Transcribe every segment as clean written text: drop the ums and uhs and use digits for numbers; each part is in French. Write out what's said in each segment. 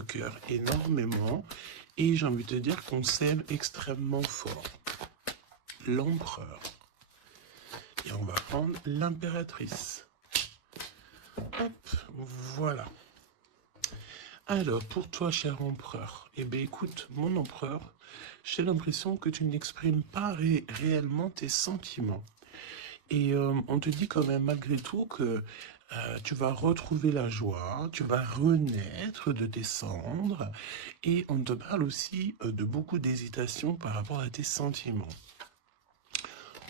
cœur énormément et j'ai envie de te dire qu'on s'aime extrêmement fort. L'empereur. Et on va prendre l'impératrice. Hop, voilà. Alors, pour toi, cher empereur, eh bien écoute, mon empereur, j'ai l'impression que tu n'exprimes pas réellement tes sentiments. Et on te dit quand même malgré tout que tu vas retrouver la joie, tu vas renaître de tes cendres, et on te parle aussi de beaucoup d'hésitation par rapport à tes sentiments.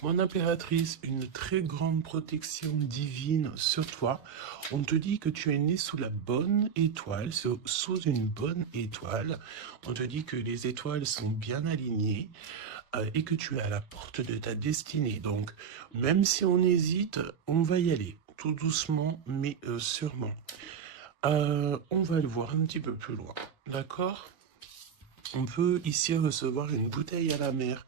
Mon impératrice, une très grande protection divine sur toi. On te dit que tu es né sous la bonne étoile, sous une bonne étoile. On te dit que les étoiles sont bien alignées et que tu es à la porte de ta destinée. Donc, même si on hésite, on va y aller, tout doucement, mais sûrement. On va le voir un petit peu plus loin, d'accord? On peut ici recevoir une bouteille à la mer.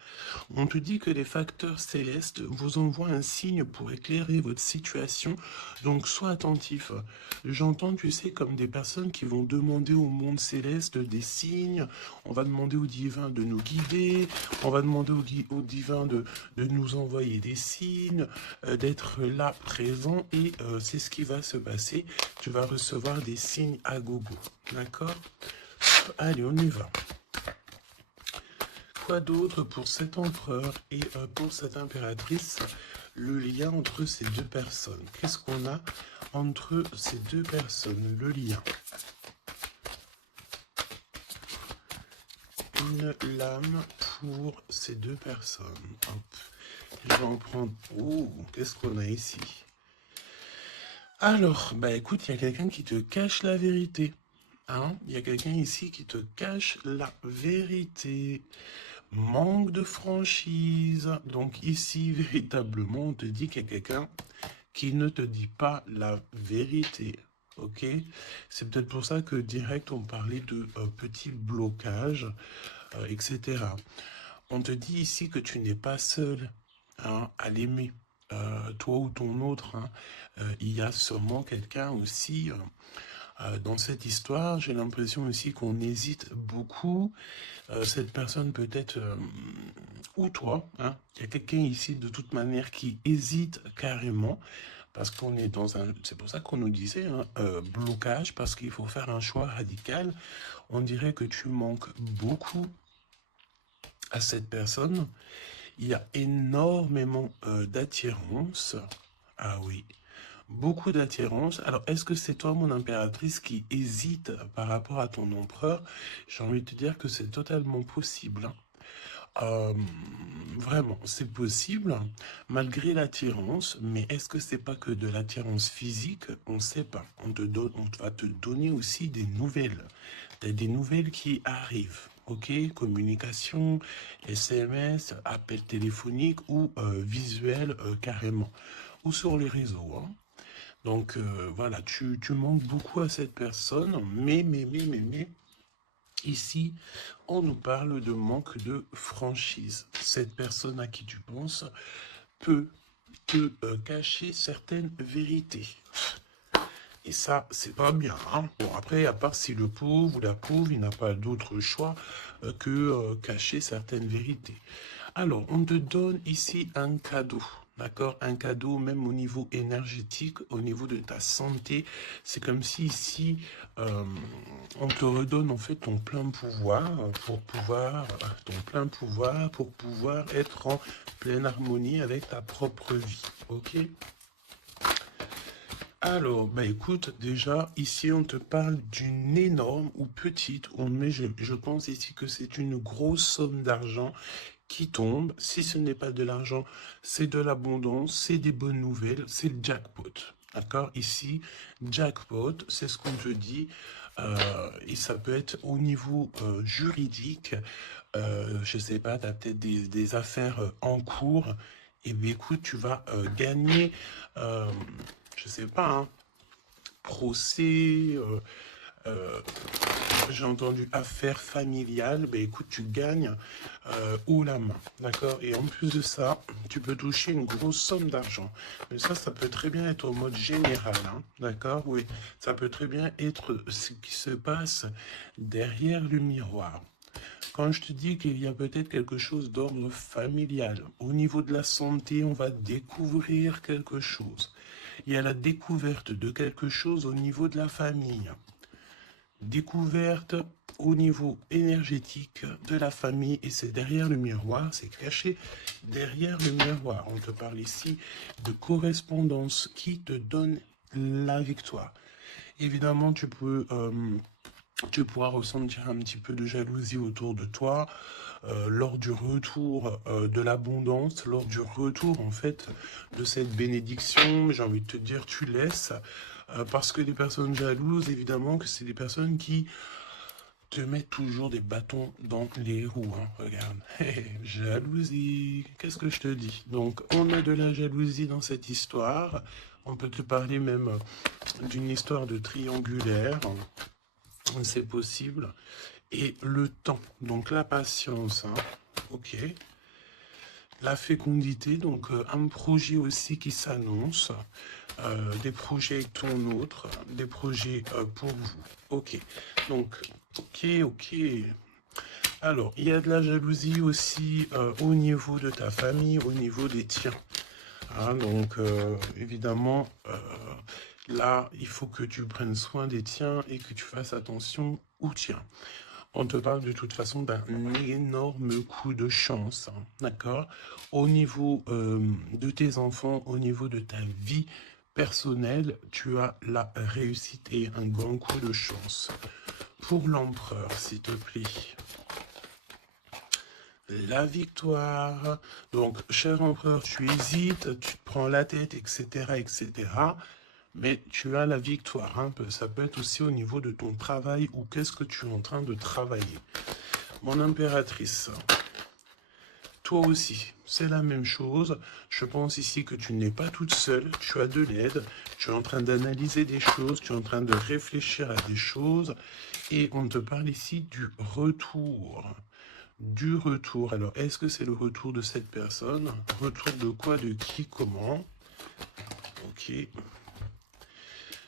On te dit que les facteurs célestes vous envoient un signe pour éclairer votre situation, donc sois attentif. J'entends, tu sais, comme des personnes qui vont demander au monde céleste des signes, on va demander au divin de nous guider, on va demander au divin de nous envoyer des signes, d'être là, présent, et c'est ce qui va se passer. Tu vas recevoir des signes à gogo, d'accord? Allez, on y va. Quoi d'autre pour cet empereur et pour cette impératrice? Le lien entre ces deux personnes. Qu'est-ce qu'on a entre ces deux personnes? Le lien. Une lame pour ces deux personnes. Hop. Je vais en prendre... Oh, qu'est-ce qu'on a ici? Alors, bah écoute, il y a quelqu'un qui te cache la vérité. Hein? Il y a quelqu'un ici qui te cache la vérité. Manque de franchise. Donc ici, véritablement, on te dit qu'il y a quelqu'un qui ne te dit pas la vérité. Ok? C'est peut-être pour ça que direct, on parlait de petits blocages, etc. On te dit ici que tu n'es pas seul hein, à l'aimer. Toi ou ton autre, hein. Il y a sûrement quelqu'un aussi... dans cette histoire, j'ai l'impression aussi qu'on hésite beaucoup. Cette personne peut être, ou toi, hein, il y a quelqu'un ici de toute manière qui hésite carrément, parce qu'on est dans un... C'est pour ça qu'on nous disait, hein, blocage, parce qu'il faut faire un choix radical. On dirait que tu manques beaucoup à cette personne. Il y a énormément d'attirance. Ah oui. Beaucoup d'attirance. Alors, est-ce que c'est toi, mon impératrice, qui hésite par rapport à ton empereur? J'ai envie de te dire que c'est totalement possible. Hein. Vraiment, c'est possible, malgré l'attirance, mais est-ce que c'est pas que de l'attirance physique? On ne sait pas. On va te donner aussi des nouvelles. Des nouvelles qui arrivent. Ok, communication, SMS, appel téléphonique ou visuel carrément. Ou sur les réseaux. Hein. Donc voilà, tu manques beaucoup à cette personne, mais, ici, on nous parle de manque de franchise. Cette personne à qui tu penses peut te cacher certaines vérités. Et ça, c'est pas bien. Hein. Bon, après, à part si le pauvre ou la pauvre, il n'a pas d'autre choix que cacher certaines vérités. Alors, on te donne ici un cadeau. D'accord? Un cadeau même au niveau énergétique, au niveau de ta santé. C'est comme si ici, on te redonne en fait ton plein pouvoir pour pouvoir être en pleine harmonie avec ta propre vie. Ok? Alors, bah écoute, déjà, ici, on te parle d'une énorme ou petite, mais je pense ici que c'est une grosse somme d'argent qui tombe. Si ce n'est pas de l'argent, c'est de l'abondance, c'est des bonnes nouvelles, c'est le jackpot. D'accord? Ici, jackpot, c'est ce qu'on te dit. Et ça peut être au niveau juridique. Je sais pas, tu as peut-être des affaires en cours. Et bien écoute, tu vas gagner, je sais pas, hein, procès, j'ai entendu affaires familiales, ben écoute, tu gagnes haut la main, d'accord? Et en plus de ça, tu peux toucher une grosse somme d'argent. Mais ça peut très bien être au mode général, hein, d'accord? Oui, ça peut très bien être ce qui se passe derrière le miroir. Quand je te dis qu'il y a peut-être quelque chose d'ordre familial, au niveau de la santé, on va découvrir quelque chose. Il y a la découverte de quelque chose au niveau de la famille. Découverte au niveau énergétique de la famille, et c'est derrière le miroir, c'est caché derrière le miroir. On te parle ici de correspondance qui te donne la victoire. Évidemment, tu pourras ressentir un petit peu de jalousie autour de toi lors du retour de l'abondance, lors du retour en fait de cette bénédiction. J'ai envie de te dire, tu laisses parce que des personnes jalouses, évidemment que c'est des personnes qui te mettent toujours des bâtons dans les roues. Hein. Regarde, jalousie, qu'est-ce que je te dis? Donc on a de la jalousie dans cette histoire. On peut te parler même d'une histoire de triangulaire. C'est possible. Et le temps, donc la patience, hein. Ok. La fécondité, donc un projet aussi qui s'annonce, des projets avec ton autre, des projets pour vous. Ok. Donc, ok. Alors, il y a de la jalousie aussi au niveau de ta famille, au niveau des tiens. Hein, donc, évidemment, là, il faut que tu prennes soin des tiens et que tu fasses attention aux tiens. On te parle de toute façon d'un énorme coup de chance, hein, d'accord? Au niveau de tes enfants, au niveau de ta vie personnelle, tu as la réussite et un grand coup de chance. Pour l'empereur, s'il te plaît. La victoire. Donc, cher empereur, tu hésites, tu te prends la tête, etc., etc. Mais tu as la victoire. Hein. Ça peut être aussi au niveau de ton travail ou qu'est-ce que tu es en train de travailler. Mon impératrice, toi aussi, c'est la même chose. Je pense ici que tu n'es pas toute seule, tu as de l'aide, tu es en train d'analyser des choses, tu es en train de réfléchir à des choses. Et on te parle ici du retour. Du retour. Alors, est-ce que c'est le retour de cette personne? Retour de quoi? De qui? Comment? Ok.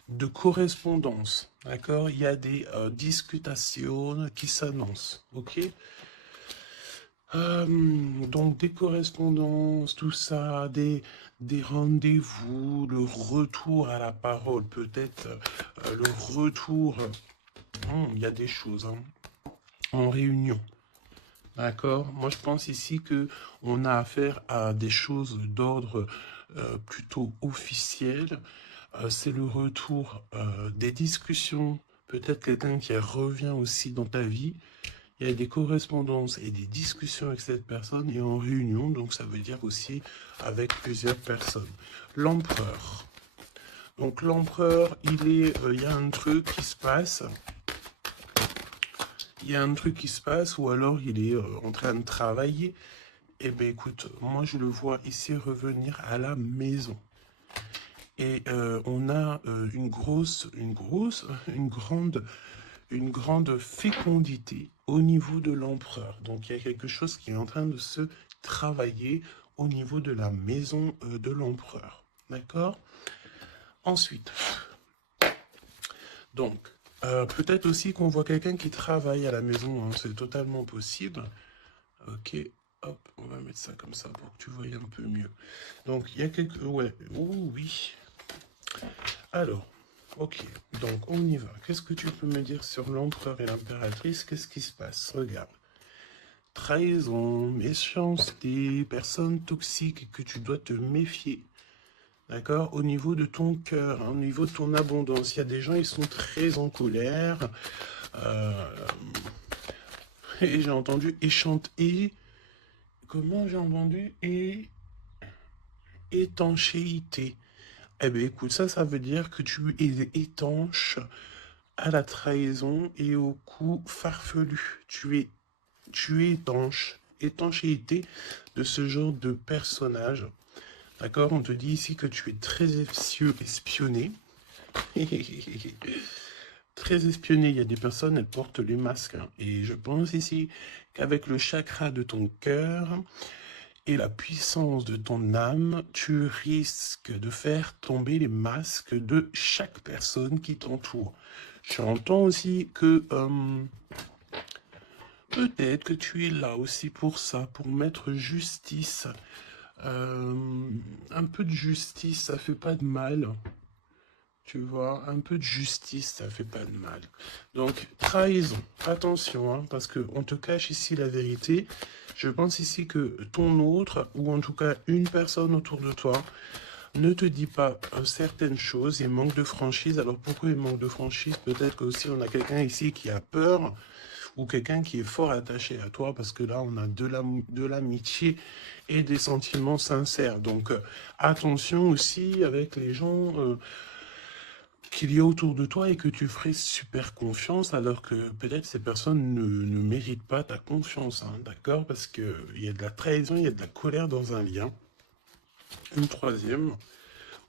De correspondance, d'accord? Il y a des discutations qui s'annoncent, ok? Donc des correspondances, tout ça, des rendez-vous, le retour à la parole, peut-être le retour, il y a des choses, hein, en réunion. D'accord? Moi, je pense ici que on a affaire à des choses d'ordre plutôt officiel. C'est le retour des discussions. Peut-être quelqu'un qui revient aussi dans ta vie. Il y a des correspondances et des discussions avec cette personne et en réunion. Donc, ça veut dire aussi avec plusieurs personnes. L'empereur. Donc, l'empereur, il y a un truc qui se passe. Il y a un truc qui se passe ou alors il est en train de travailler. Eh bien, écoute, moi, je le vois ici revenir à la maison. Et on a une grande fécondité au niveau de l'empereur. Donc, il y a quelque chose qui est en train de se travailler au niveau de la maison de l'empereur. D'accord? Ensuite, donc, peut-être aussi qu'on voit quelqu'un qui travaille à la maison, hein, c'est totalement possible. Ok, hop, on va mettre ça comme ça pour que tu voyes un peu mieux. Donc, il y a quelques... Ouais, oh, oui. Alors, ok, donc on y va. Qu'est-ce que tu peux me dire sur l'empereur et l'impératrice? Qu'est-ce qui se passe? Regarde. Trahison, méchanceté, personnes toxiques que tu dois te méfier. D'accord? Au niveau de ton cœur, hein, au niveau de ton abondance, il y a des gens, ils sont très en colère. Et j'ai entendu échanter. Comment j'ai entendu? Étanchéité. Eh bien, écoute, ça veut dire que tu es étanche à la trahison et au coup farfelu. Tu es étanche. Étanchéité de ce genre de personnage. D'accord? On te dit ici que tu es très espionné. très espionné. Il y a des personnes, elles portent les masques, hein. Et je pense ici qu'avec le chakra de ton cœur et la puissance de ton âme, tu risques de faire tomber les masques de chaque personne qui t'entoure. J'entends aussi que peut-être que tu es là aussi pour ça, pour mettre justice. Un peu de justice, ça fait pas de mal. Tu vois, un peu de justice, ça fait pas de mal. Donc, trahison, attention, hein, parce qu'on te cache ici la vérité. Je pense ici que ton autre, ou en tout cas une personne autour de toi, ne te dit pas certaines choses et manque de franchise. Alors pourquoi il manque de franchise? Peut-être qu'aussi on a quelqu'un ici qui a peur, ou quelqu'un qui est fort attaché à toi, parce que là on a de l'amitié et des sentiments sincères. Donc attention aussi avec les gens qu'il y a autour de toi et que tu ferais super confiance, alors que peut-être ces personnes ne méritent pas ta confiance, hein, d'accord? Parce qu'il y a de la trahison, il y a de la colère dans un lien. Une troisième,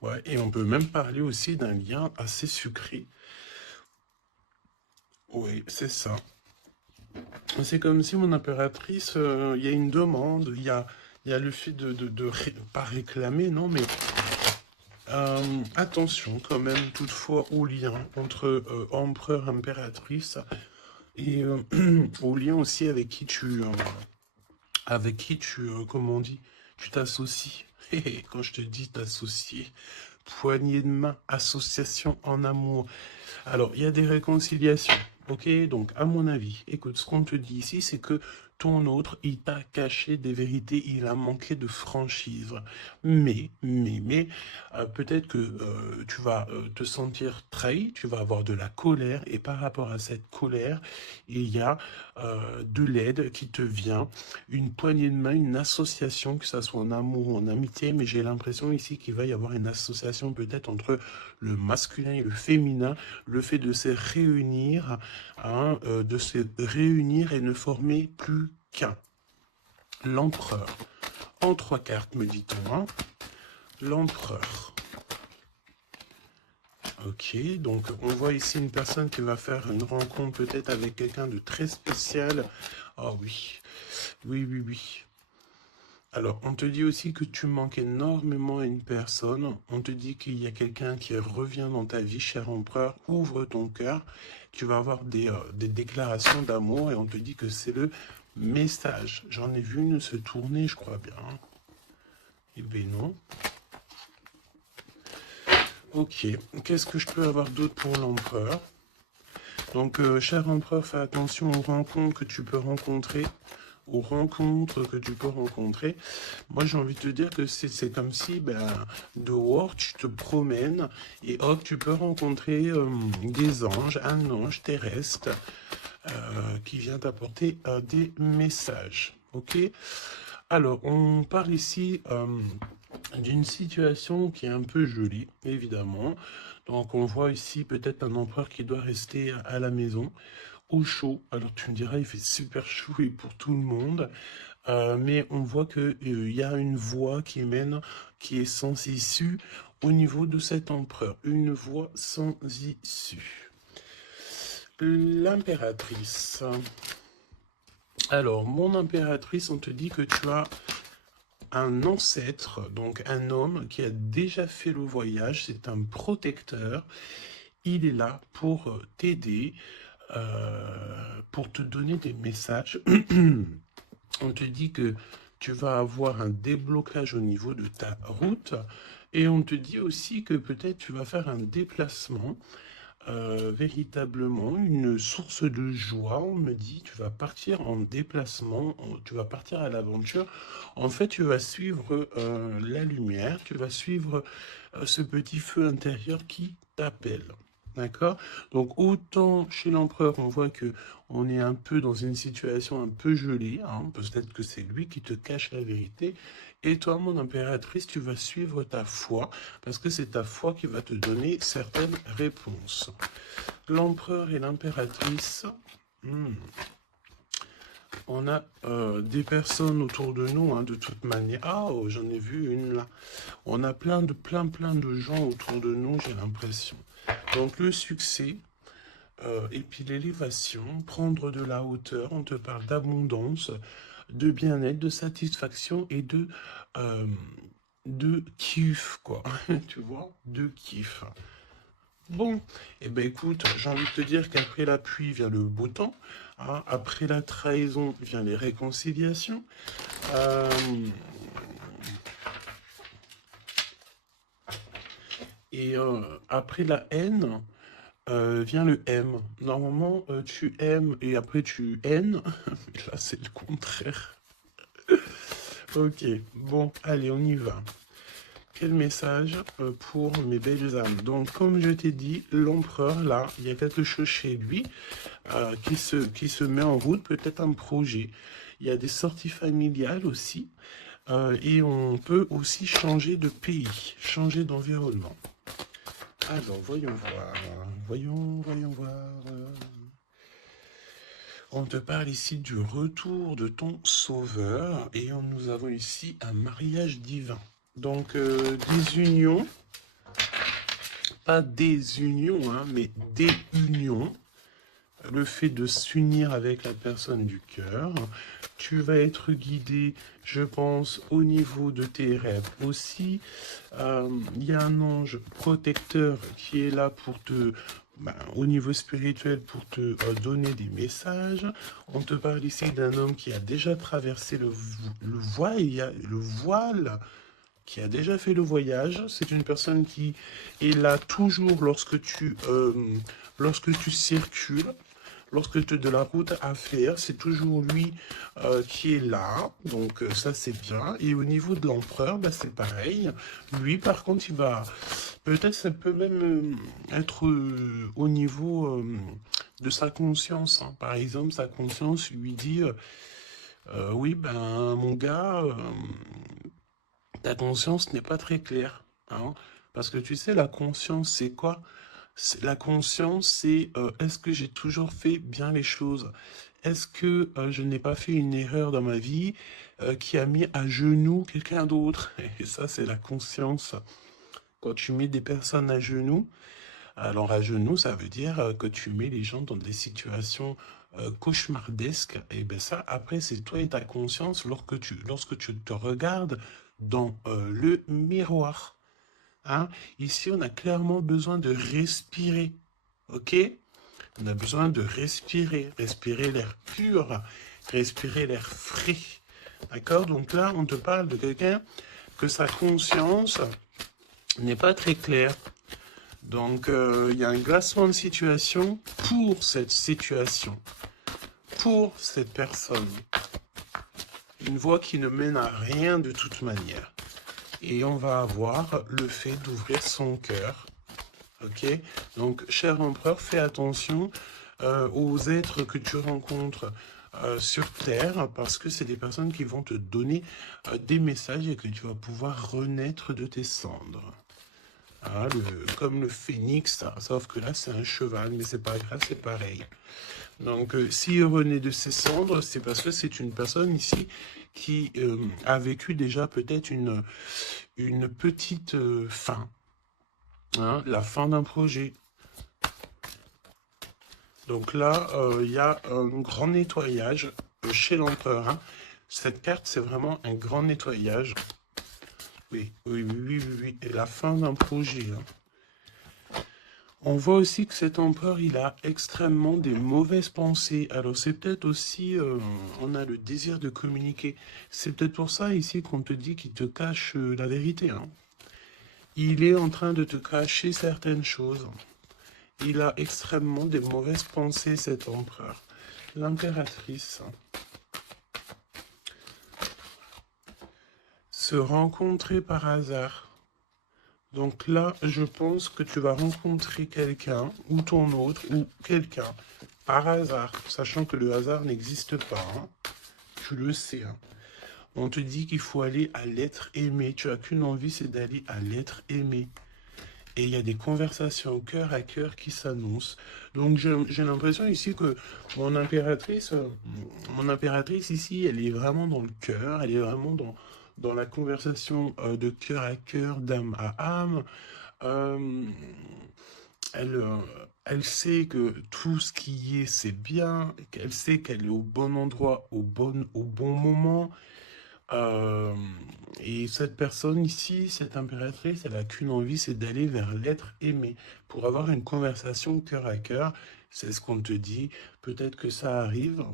ouais, et on peut même parler aussi d'un lien assez sucré. Oui, c'est ça. C'est comme si mon impératrice, il y a une demande, il y a le fait pas réclamer, non, mais attention quand même toutefois au lien entre empereur, impératrice et au lien aussi avec qui tu, comment on dit, tu t'associes. Et quand je te dis t'associer, poignée de main, association en amour. Alors, il y a des réconciliations, ok? Donc, à mon avis, écoute, ce qu'on te dit ici, c'est que ton autre, il t'a caché des vérités, il a manqué de franchise. Mais, peut-être que tu vas te sentir trahi, tu vas avoir de la colère, et par rapport à cette colère, il y a de l'aide qui te vient, une poignée de main, une association, que ça soit en amour ou en amitié, mais j'ai l'impression ici qu'il va y avoir une association peut-être entre le masculin et le féminin, le fait de se réunir, hein, de se réunir et ne former plus qu'un. L'empereur. En 3 cartes, me dit-on, hein. L'empereur. Ok, donc on voit ici une personne qui va faire une rencontre peut-être avec quelqu'un de très spécial. Oh oui, oui, oui, oui. Alors, on te dit aussi que tu manques énormément à une personne. On te dit qu'il y a quelqu'un qui revient dans ta vie, cher empereur. Ouvre ton cœur. Tu vas avoir des déclarations d'amour et on te dit que c'est le message. J'en ai vu une se tourner, je crois bien. Eh bien non. Ok, qu'est-ce que je peux avoir d'autre pour l'empereur? Donc, cher empereur, fais attention aux rencontres que tu peux rencontrer. Aux rencontres que tu peux rencontrer. Moi, j'ai envie de te dire que c'est comme si, ben, dehors, tu te promènes et hop, tu peux rencontrer des anges, un ange terrestre qui vient t'apporter des messages. Ok? Alors, on parle ici d'une situation qui est un peu jolie, évidemment. Donc, on voit ici peut-être un empereur qui doit rester à la maison, au chaud. Alors, tu me diras, il fait super chaud et pour tout le monde. Mais on voit qu'il y a une voie qui mène, qui est sans issue au niveau de cet empereur. Une voie sans issue. L'impératrice. Alors, mon impératrice, on te dit que tu as un ancêtre, donc un homme qui a déjà fait le voyage, c'est un protecteur. Il est là pour t'aider, pour te donner des messages. On te dit que tu vas avoir un déblocage au niveau de ta route et on te dit aussi que peut-être tu vas faire un déplacement, véritablement une source de joie. On me dit tu vas partir en déplacement, tu vas partir à l'aventure. En fait, tu vas suivre la lumière, tu vas suivre ce petit feu intérieur qui t'appelle. D'accord? Donc autant chez l'empereur, on voit que on est un peu dans une situation un peu gelée, hein, peut-être que c'est lui qui te cache la vérité, et toi, mon impératrice, tu vas suivre ta foi, parce que c'est ta foi qui va te donner certaines réponses. L'empereur et l'impératrice, on a des personnes autour de nous, hein, de toute manière. Ah, oh, j'en ai vu une là. On a plein de gens autour de nous, j'ai l'impression. Donc le succès, Et puis l'élévation, prendre de la hauteur, on te parle d'abondance, de bien-être, de satisfaction et euh, de kiff, quoi. Tu vois, de kiff. Bon, eh ben écoute, j'ai envie de te dire qu'après la pluie vient le beau temps, hein. Après la trahison vient les réconciliations. Euh, et après la haine vient le M. Normalement, tu aimes et après tu haines. Mais là, c'est le contraire. Ok, bon, allez, on y va. Quel message pour mes belles âmes? Donc, comme je t'ai dit, l'empereur, là, il y a quelque chose chez lui qui se met en route, peut-être un projet. Il y a des sorties familiales aussi. Et on peut aussi changer de pays, changer d'environnement. Alors, voyons voir. Voyons voir. On te parle ici du retour de ton sauveur et nous avons ici un mariage divin. Donc, des unions, pas des unions, hein, mais des unions. Le fait de s'unir avec la personne du cœur. Tu vas être guidé, je pense, au niveau de tes rêves aussi. Il y a un ange protecteur qui est là pour te, au niveau spirituel, pour te donner des messages. On te parle ici d'un homme qui a déjà traversé le voile, qui a déjà fait le voyage. C'est une personne qui est là toujours lorsque tu circules. Lorsque tu as de la route à faire, c'est toujours lui qui est là. Donc ça, c'est bien. Et au niveau de l'empereur, bah, c'est pareil. Lui, par contre, il va... Peut-être ça peut même être au niveau de sa conscience, hein. Par exemple, sa conscience lui dit, oui, ben, mon gars, ta conscience n'est pas très claire, hein. Parce que tu sais, la conscience, c'est quoi? La conscience, c'est est-ce que j'ai toujours fait bien les choses? Est-ce que je n'ai pas fait une erreur dans ma vie qui a mis à genoux quelqu'un d'autre? Et ça, c'est la conscience. Quand tu mets des personnes à genoux, alors à genoux, ça veut dire que tu mets les gens dans des situations cauchemardesques. Et bien ça, après, c'est toi et ta conscience lorsque tu te regardes dans le miroir. Hein? Ici, on a clairement besoin de respirer. OK? On a besoin de respirer. Respirer l'air pur. Respirer l'air frais. D'accord? Donc là, on te parle de quelqu'un que sa conscience n'est pas très claire. Donc, il y a un glacement de situation pour cette situation. Pour cette personne. Une voie qui ne mène à rien de toute manière. Et on va avoir le fait d'ouvrir son cœur. Ok? Donc, cher empereur, fais attention aux êtres que tu rencontres sur Terre, parce que c'est des personnes qui vont te donner des messages et que tu vas pouvoir renaître de tes cendres. Ah, comme le phénix, sauf que là c'est un cheval, mais c'est pas grave, c'est pareil. Donc, s'il renaît de ses cendres, c'est parce que c'est une personne ici qui a vécu déjà peut-être une petite fin. Hein, la fin d'un projet. Donc là, il y a un grand nettoyage chez l'empereur, hein. Cette carte, c'est vraiment un grand nettoyage. Oui, oui, oui, oui, oui, oui. Et la fin d'un projet, hein. On voit aussi que cet empereur, il a extrêmement des mauvaises pensées. Alors c'est peut-être aussi, on a le désir de communiquer. C'est peut-être pour ça ici qu'on te dit qu'il te cache la vérité, hein. Il est en train de te cacher certaines choses. Il a extrêmement des mauvaises pensées, cet empereur. L'impératrice. Se rencontrer par hasard. Donc là, je pense que tu vas rencontrer quelqu'un, ou ton autre, ou quelqu'un, par hasard, sachant que le hasard n'existe pas, hein. Tu le sais, hein. On te dit qu'il faut aller à l'être aimé. Tu as qu'une envie, c'est d'aller à l'être aimé. Et il y a des conversations cœur à cœur qui s'annoncent. Donc j'ai l'impression ici que mon impératrice ici, elle est vraiment dans le cœur, elle est vraiment dans la conversation de cœur à cœur, d'âme à âme. Euh, elle, Elle sait que tout ce qui est, c'est bien, qu'elle sait qu'elle est au bon endroit, au bon moment. Euh, et cette personne ici, cette impératrice, elle a qu'une envie, c'est d'aller vers l'être aimé, pour avoir une conversation cœur à cœur. C'est ce qu'on te dit. Peut-être que ça arrive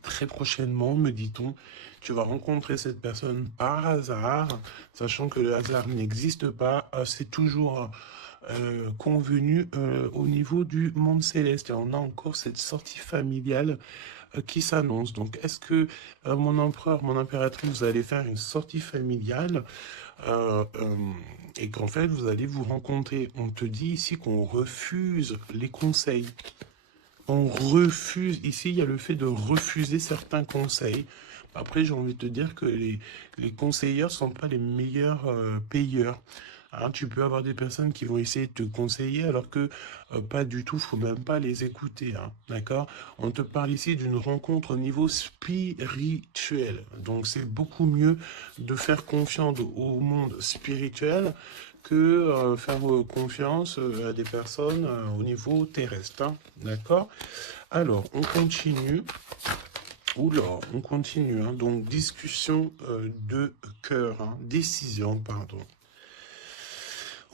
très prochainement, me dit-on. Tu vas rencontrer cette personne par hasard, sachant que le hasard n'existe pas. C'est toujours convenu au niveau du monde céleste. Et on a encore cette sortie familiale qui s'annonce. Donc, est-ce que mon empereur, mon impératrice, vous allez faire une sortie familiale euh, euh, et qu'en fait, vous allez vous rencontrer? On te dit ici qu'on refuse les conseils. On refuse. Ici, il y a le fait de refuser certains conseils. Après, j'ai envie de te dire que les conseilleurs ne sont pas les meilleurs payeurs. Hein, tu peux avoir des personnes qui vont essayer de te conseiller alors que pas du tout, faut même pas les écouter. Hein, d'accord? On te parle ici d'une rencontre au niveau spirituel. Donc c'est beaucoup mieux de faire confiance au monde spirituel que faire confiance à des personnes au niveau terrestre. Hein, d'accord? Alors, on continue. Oula, on continue. Hein, donc, discussion de cœur, hein, décision, pardon.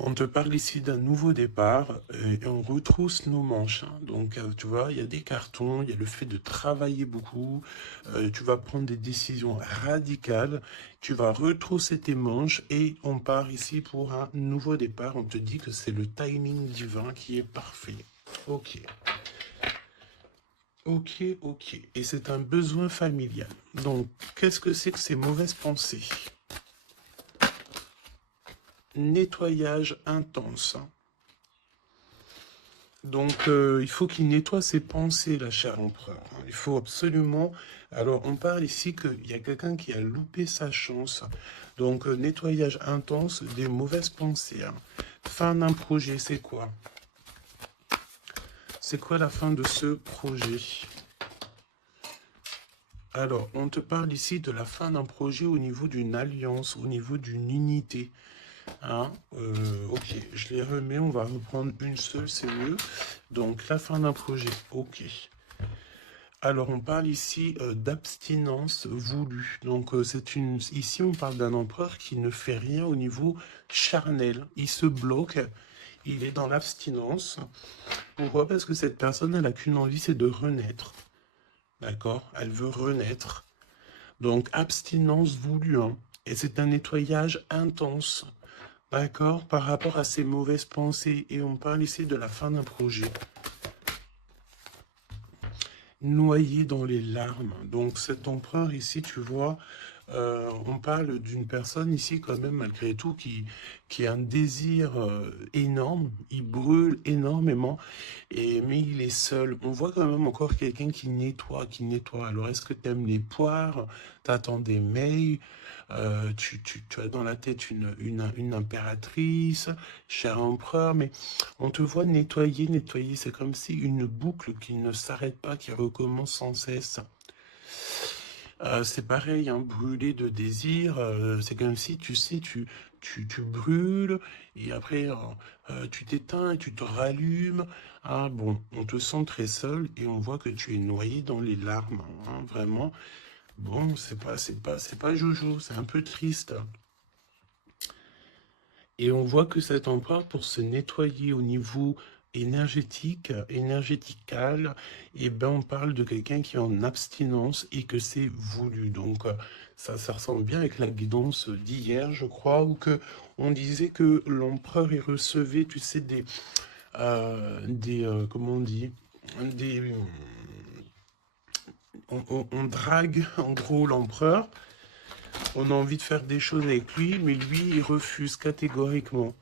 On te parle ici d'un nouveau départ et on retrousse nos manches. Hein. Donc, tu vois, il y a des cartons, il y a le fait de travailler beaucoup. Tu vas prendre des décisions radicales. Tu vas retrousser tes manches et on part ici pour un nouveau départ. On te dit que c'est le timing divin qui est parfait. Ok. Ok, ok. Et c'est un besoin familial. Donc, qu'est-ce que c'est que ces mauvaises pensées? Nettoyage intense. Donc, il faut qu'il nettoie ses pensées, la chère empereur. Il faut absolument... Alors, on parle ici qu'il y a quelqu'un qui a loupé sa chance. Donc, nettoyage intense des mauvaises pensées. Hein. Fin d'un projet, c'est quoi? C'est quoi la fin de ce projet? Alors, on te parle ici de la fin d'un projet au niveau d'une alliance, au niveau d'une unité. Hein, ok, je les remets, on va reprendre une seule, c'est mieux. Donc, la fin d'un projet, ok. Alors, on parle ici d'abstinence voulue. Donc, ici, on parle d'un empereur qui ne fait rien au niveau charnel. Il se bloque, il est dans l'abstinence. Pourquoi? Parce que cette personne, elle n'a qu'une envie, c'est de renaître. D'accord? Elle veut renaître. Donc, abstinence voulue. Hein. Et c'est un nettoyage intense. D'accord, par rapport à ces mauvaises pensées. Et on parle ici de la fin d'un projet. Noyé dans les larmes. Donc cet empereur ici, tu vois, on parle d'une personne ici quand même malgré tout qui a un désir énorme. Il brûle énormément, mais il est seul. On voit quand même encore quelqu'un qui nettoie, qui nettoie. Alors est-ce que tu aimes les poires? T'attends des mails? Tu as dans la tête une impératrice, cher empereur, mais on te voit nettoyer, nettoyer. C'est comme si une boucle qui ne s'arrête pas, qui recommence sans cesse. C'est pareil, hein, brûler de désir, c'est comme si, tu sais, tu brûles, et après, tu t'éteins et tu te rallumes. Ah bon, on te sent très seul, et on voit que tu es noyé dans les larmes, hein, vraiment. Bon, c'est pas jojo, c'est un peu triste. Et on voit que cet empereur, pour se nettoyer au niveau énergétique, énergétical, et ben on parle de quelqu'un qui est en abstinence et que c'est voulu. Donc ça ressemble bien avec la guidance d'hier, je crois, où que on disait que l'empereur il recevait, tu sais, comment on dit, des, on drague en gros l'empereur. On a envie de faire des choses avec lui, mais lui, il refuse catégoriquement.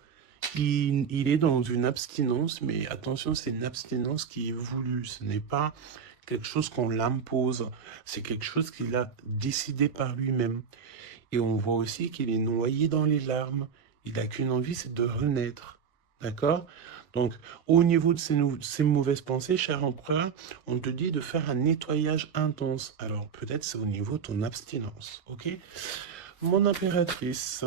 Il est dans une abstinence, mais attention, c'est une abstinence qui est voulue. Ce n'est pas quelque chose qu'on l'impose. C'est quelque chose qu'il a décidé par lui-même. Et on voit aussi qu'il est noyé dans les larmes. Il n'a qu'une envie, c'est de renaître. D'accord? Donc, au niveau de ces mauvaises pensées, cher empereur, on te dit de faire un nettoyage intense. Alors, peut-être c'est au niveau de ton abstinence. Ok? Mon impératrice,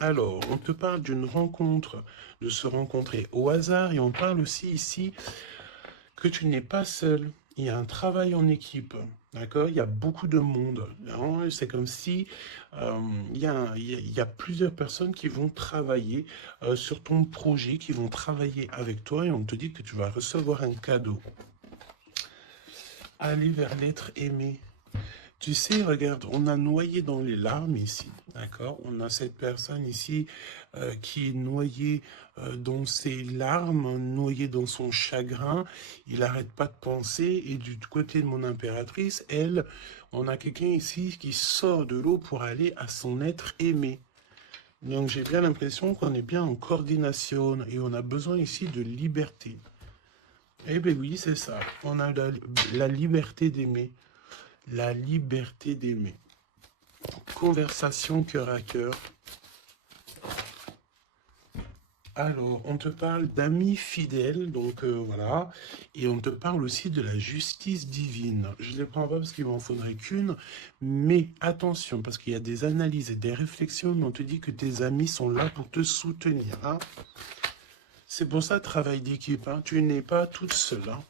alors, on te parle d'une rencontre, de se rencontrer au hasard, et on parle aussi ici que tu n'es pas seul. Il y a un travail en équipe, d'accord? Il y a beaucoup de monde, hein. C'est comme si il y a plusieurs personnes qui vont travailler sur ton projet, qui vont travailler avec toi, et on te dit que tu vas recevoir un cadeau. Aller vers l'être aimé. Tu sais, regarde, on a noyé dans les larmes ici, d'accord? On a cette personne ici qui est noyée dans ses larmes, noyée dans son chagrin. Il n'arrête pas de penser. Et du côté de mon impératrice, elle, on a quelqu'un ici qui sort de l'eau pour aller à son être aimé. Donc j'ai bien l'impression qu'on est bien en coordination et on a besoin ici de liberté. Eh bien oui, c'est ça. On a la liberté d'aimer. La liberté d'aimer. Conversation cœur à cœur. Alors, on te parle d'amis fidèles, donc voilà, et on te parle aussi de la justice divine. Je ne les prends pas parce qu'il m'en faudrait qu'une, mais attention, parce qu'il y a des analyses et des réflexions, mais on te dit que tes amis sont là pour te soutenir, hein. C'est pour ça, travail d'équipe, hein. Tu n'es pas toute seule, hein.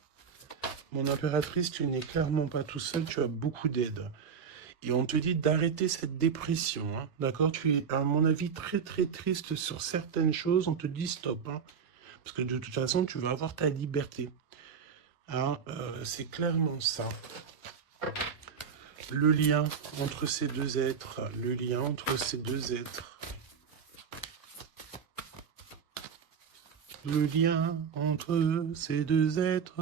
Mon impératrice, tu n'es clairement pas tout seul, tu as beaucoup d'aide. Et on te dit d'arrêter cette dépression, hein. D'accord? Tu es, à mon avis, très très triste sur certaines choses. On te dit stop, hein. Parce que de toute façon, tu vas avoir ta liberté. Hein, c'est clairement ça. Le lien entre ces deux êtres. Le lien entre ces deux êtres. Le lien entre ces deux êtres.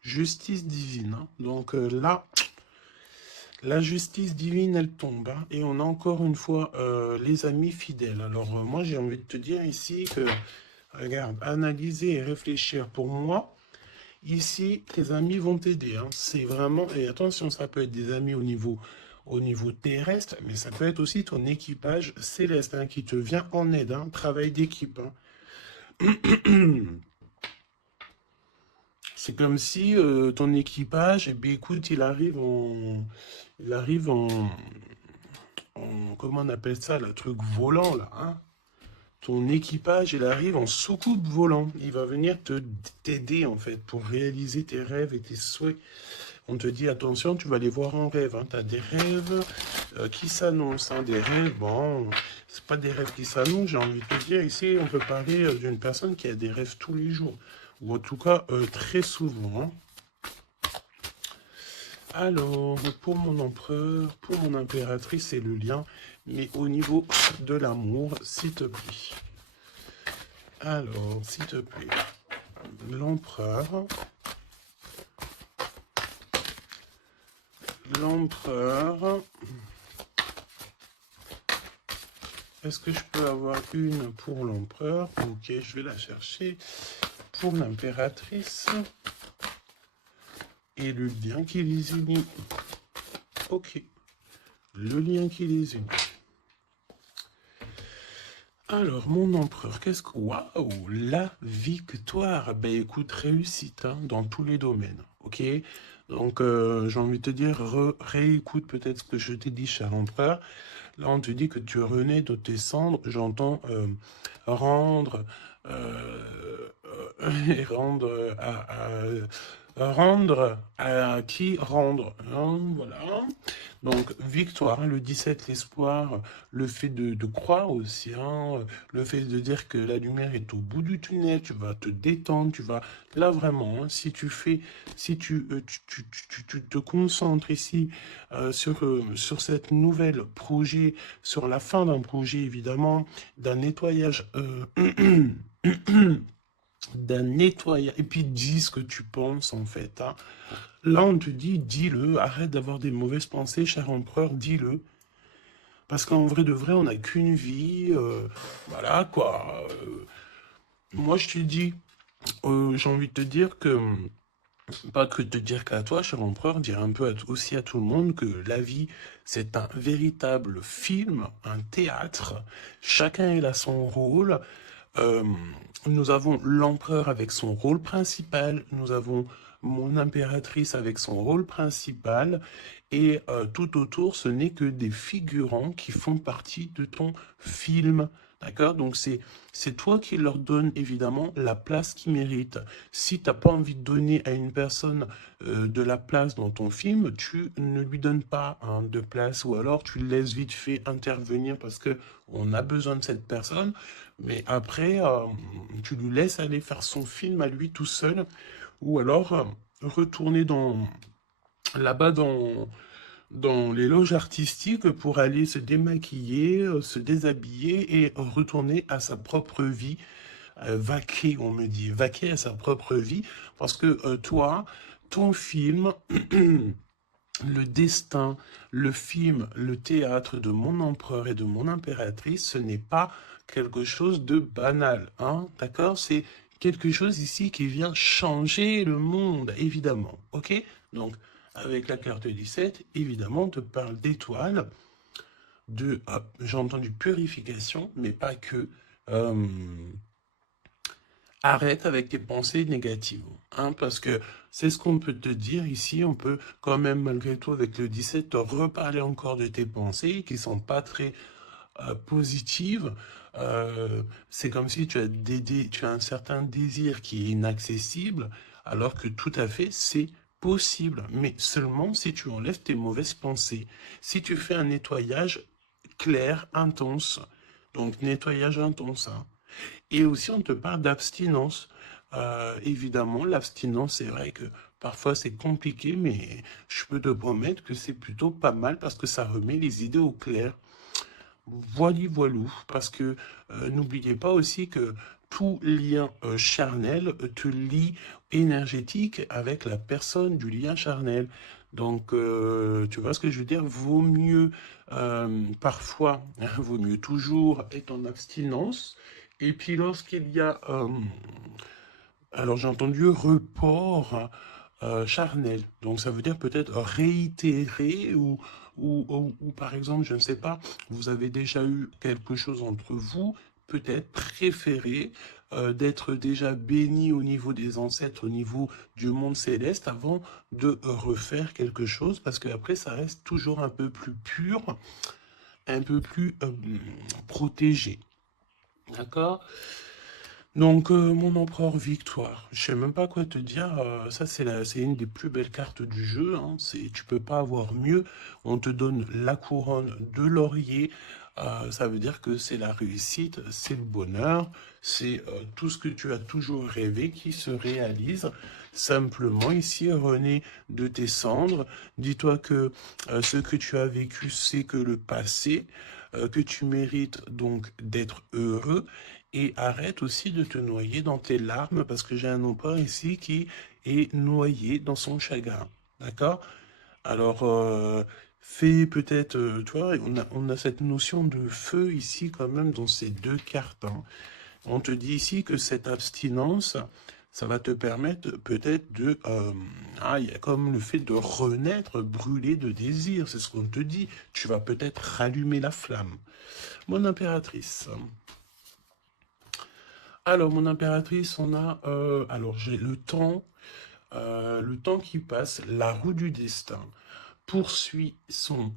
Justice divine, hein. Donc là... La justice divine, elle tombe, hein, et on a encore une fois les amis fidèles. Alors moi, j'ai envie de te dire ici que, regarde, analyser et réfléchir pour moi, ici, tes amis vont t'aider, hein. C'est vraiment, et attention, ça peut être des amis au niveau terrestre, mais ça peut être aussi ton équipage céleste, hein, qui te vient en aide, hein, travail d'équipe, hein. C'est comme si ton équipage, eh bien, écoute, il arrive comment on appelle ça, le truc volant, là, hein? Ton équipage, il arrive en soucoupe volant. Il va venir t'aider, en fait, pour réaliser tes rêves et tes souhaits. On te dit, attention, tu vas les voir en rêve, hein. Tu as des rêves qui s'annoncent, hein. Des rêves, bon, c'est pas des rêves qui s'annoncent, j'ai envie de te dire. Ici, on peut parler d'une personne qui a des rêves tous les jours. Ou en tout cas, très souvent, hein. Alors, pour mon empereur, pour mon impératrice, c'est le lien, mais au niveau de l'amour, s'il te plaît. Alors, s'il te plaît, l'empereur, est-ce que je peux avoir une pour l'empereur? Ok, je vais la chercher. Pour l'impératrice. Et le lien qui les unit. Ok. Le lien qui les unit. Alors, mon empereur, qu'est-ce que... Waouh, la victoire. Ben écoute, réussite, hein, dans tous les domaines. Ok. Donc, j'ai envie de te dire, réécoute peut-être ce que je t'ai dit, cher empereur. Là, on te dit que tu renais de tes cendres. J'entends rendre... et rendre à qui rendre, hein, voilà. Donc victoire, hein, le 17, l'espoir, le fait de croire aussi, hein, le fait de dire que la lumière est au bout du tunnel, tu vas te détendre, tu vas là vraiment, hein, si tu te concentres ici sur cette nouvelle projet, sur la fin d'un projet évidemment, d'un nettoyage d'un nettoyage, et puis dis ce que tu penses en fait, hein. Là on te dit, dis-le, arrête d'avoir des mauvaises pensées, cher empereur, dis-le. Parce qu'en vrai de vrai, on n'a qu'une vie, voilà quoi. Moi je te dis, j'ai envie de te dire que, pas que te dire qu'à toi, cher empereur, dire un peu aussi à tout le monde que la vie, c'est un véritable film, un théâtre. Chacun il a son rôle. Euh, nous avons l'empereur avec son rôle principal, nous avons mon impératrice avec son rôle principal, et tout autour, ce n'est que des figurants qui font partie de ton film. D'accord? Donc c'est toi qui leur donne évidemment la place qu'ils méritent. Si tu n'as pas envie de donner à une personne de la place dans ton film, tu ne lui donnes pas hein, de place, ou alors tu le laisses vite fait intervenir parce que on a besoin de cette personne, mais après tu lui laisses aller faire son film à lui tout seul, ou alors retourner là-bas dans les loges artistiques pour aller se démaquiller, se déshabiller et retourner à sa propre vie, vaquer, on me dit, vaquer à sa propre vie, parce que toi, ton film, le destin, le film, le théâtre de mon empereur et de mon impératrice, ce n'est pas quelque chose de banal, hein, d'accord? C'est quelque chose ici qui vient changer le monde, évidemment, ok? Donc, avec la carte 17, évidemment, on te parle d'étoiles, j'ai entendu purification, mais pas que. Euh, Arrête avec tes pensées négatives, hein, parce que c'est ce qu'on peut te dire ici. On peut quand même, malgré tout, avec le 17, te reparler encore de tes pensées qui sont pas très positives. C'est comme si tu as un certain désir qui est inaccessible, alors que tout à fait, c'est possible. Mais seulement si tu enlèves tes mauvaises pensées. Si tu fais un nettoyage clair, intense. Donc, nettoyage intense, hein. Et aussi, on te parle d'abstinence. Évidemment, l'abstinence, c'est vrai que parfois c'est compliqué, mais je peux te promettre que c'est plutôt pas mal parce que ça remet les idées au clair. Voili voilou, parce que n'oubliez pas aussi que tout lien charnel te lie énergétique avec la personne du lien charnel. Donc, tu vois ce que je veux dire? Vaut mieux parfois, vaut mieux toujours être en abstinence. Et puis lorsqu'il y a, alors j'ai entendu report charnel, donc ça veut dire peut-être réitérer ou par exemple, je ne sais pas, vous avez déjà eu quelque chose entre vous, peut-être préféré d'être déjà béni au niveau des ancêtres, au niveau du monde céleste, avant de refaire quelque chose, parce qu'après ça reste toujours un peu plus pur, un peu plus protégé. D'accord? Donc, mon empereur Victoire, je sais même pas quoi te dire, ça c'est une des plus belles cartes du jeu, hein, tu peux pas avoir mieux, on te donne la couronne de laurier, ça veut dire que c'est la réussite, c'est le bonheur, c'est tout ce que tu as toujours rêvé qui se réalise. Simplement, ici, René, de tes cendres, dis-toi que ce que tu as vécu, c'est que le passé, que tu mérites donc d'être heureux, et arrête aussi de te noyer dans tes larmes, parce que j'ai un empereur ici qui est noyé dans son chagrin. D'accord? Alors, fais peut-être, tu vois, on a cette notion de feu ici quand même dans ces deux cartes, hein. On te dit ici que cette abstinence, ça va te permettre peut-être de... il y a comme le fait de renaître, brûler de désir, c'est ce qu'on te dit. Tu vas peut-être rallumer la flamme. Mon impératrice. Alors, mon impératrice, on a... alors, j'ai le temps qui passe, la roue du destin poursuit son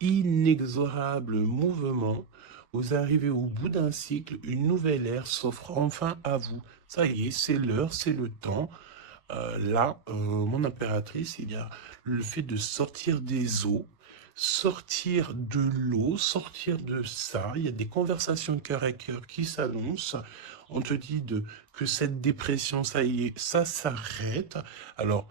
inexorable mouvement. Vous arrivez au bout d'un cycle, une nouvelle ère s'offre enfin à vous. Ça y est, c'est l'heure, c'est le temps. Là, mon impératrice, il y a le fait de sortir des eaux, sortir de l'eau, sortir de ça. Il y a des conversations cœur à cœur qui s'annoncent. On te dit que cette dépression, ça y est, ça s'arrête. Alors,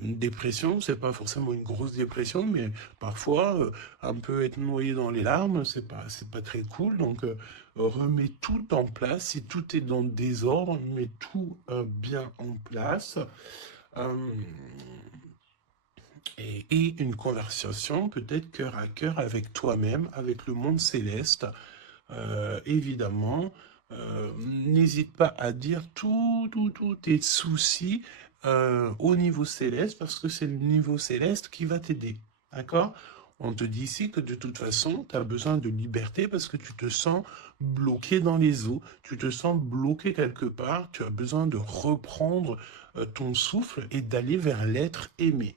une dépression, c'est pas forcément une grosse dépression, mais parfois, un peu être noyé dans les larmes, c'est pas très cool. Donc, remets tout en place. Si tout est dans le désordre, mets tout bien en place. Euh, et une conversation peut-être cœur à cœur avec toi-même, avec le monde céleste. Évidemment, n'hésite pas à dire tous tes soucis au niveau céleste, parce que c'est le niveau céleste qui va t'aider. D'accord? On te dit ici que de toute façon, tu as besoin de liberté parce que tu te sens bloqué dans les eaux, tu te sens bloqué quelque part, tu as besoin de reprendre ton souffle et d'aller vers l'être aimé.